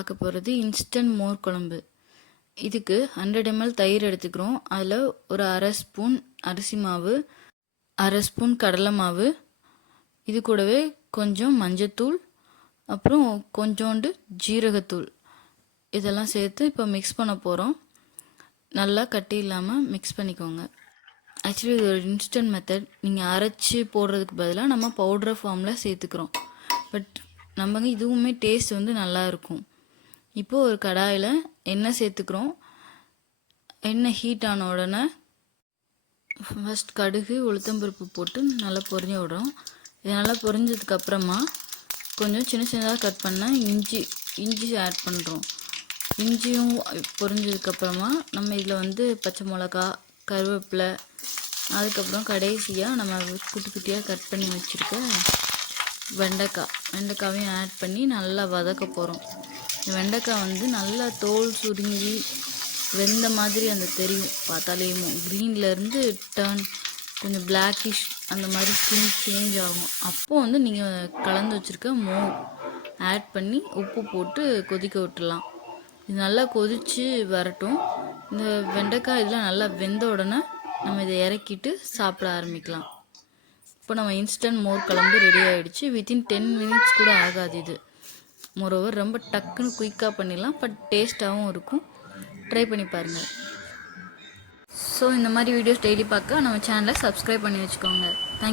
பார்க்க போகிறது இன்ஸ்டன்ட் மோர் குழம்பு. இதுக்கு 100 ml தயிர் எடுத்துக்கிறோம். அதில் ஒரு அரை ஸ்பூன் அரிசி மாவு, அரை ஸ்பூன் கடலை மாவு, இது கூடவே கொஞ்சம் மஞ்சத்தூள், அப்புறம் கொஞ்சோண்டு ஜீரகத்தூள் இதெல்லாம் சேர்த்து இப்போ மிக்ஸ் பண்ண போகிறோம். நல்லா கட்டி இல்லாமல் மிக்ஸ் பண்ணிக்கோங்க. ஆக்சுவலி இது ஒரு இன்ஸ்டன்ட் மெத்தட். நீங்கள் அரைச்சி போடுறதுக்கு பதிலாக நம்ம பவுடர் ஃபார்மில் சேர்த்துக்கிறோம். பட் நம்ம இதுவுமே டேஸ்ட் வந்து நல்லா இருக்கும். இப்போது ஒரு கடாயில் எண்ணெய் சேர்த்துக்கிறோம். எண்ணெய் ஹீட் ஆன உடனே ஃபஸ்ட் கடுகு உளுத்தம்பருப்பு போட்டு நல்லா பொரிஞ்ச விடுறோம். இது நல்லா பொரிஞ்சதுக்கப்புறமா கொஞ்சம் சின்ன சின்னதாக கட் பண்ண இஞ்சி ஆட் பண்ணுறோம். இஞ்சியும் பொரிஞ்சதுக்கப்புறமா நம்ம இதில் வந்து பச்சை மிளகா, கருவேப்பிலை, அதுக்கப்புறம் கடைசியாக நம்ம குட்டி குட்டியாக கட் பண்ணி வச்சுருக்க வெண்டைக்காவையும் ஆட் பண்ணி நல்லா வதக்க போகிறோம். இந்த வெண்டைக்காய் வந்து நல்லா தோல் சுருங்கி வெந்த மாதிரி அந்த தெரியும் பார்த்தாலேயும். க்ரீன்லேருந்து டர்ன் கொஞ்சம் பிளாக்கிஷ் அந்த மாதிரி ஸ்கின் சேஞ்ச் ஆகும். அப்போது வந்து நீங்கள் கலந்து வச்சுருக்க மோர் ஆட் பண்ணி உப்பு போட்டு கொதிக்க விட்டுடலாம். இது நல்லா கொதித்து வரட்டும். இந்த வெண்டைக்காய் இதெல்லாம் நல்லா வெந்த உடனே நம்ம இதை இறக்கிட்டு சாப்பிட ஆரம்பிக்கலாம். இப்போ நம்ம இன்ஸ்டன்ட் மோர் குழம்பு ரெடி ஆகிடுச்சு. வித்தின் 10 minutes கூட ஆகாது. இது மோரோவர் ரொம்ப டக்குன்னு குயிக்காக பண்ணிடலாம். பட் டேஸ்ட்டாகவும் இருக்கும். ட்ரை பண்ணி பாருங்கள். ஸோ இந்த மாதிரி வீடியோஸ் டெய்லி பார்க்க நம்ம சேனலை சப்ஸ்கிரைப் பண்ணி வச்சுக்கோங்க. தேங்க்யூ.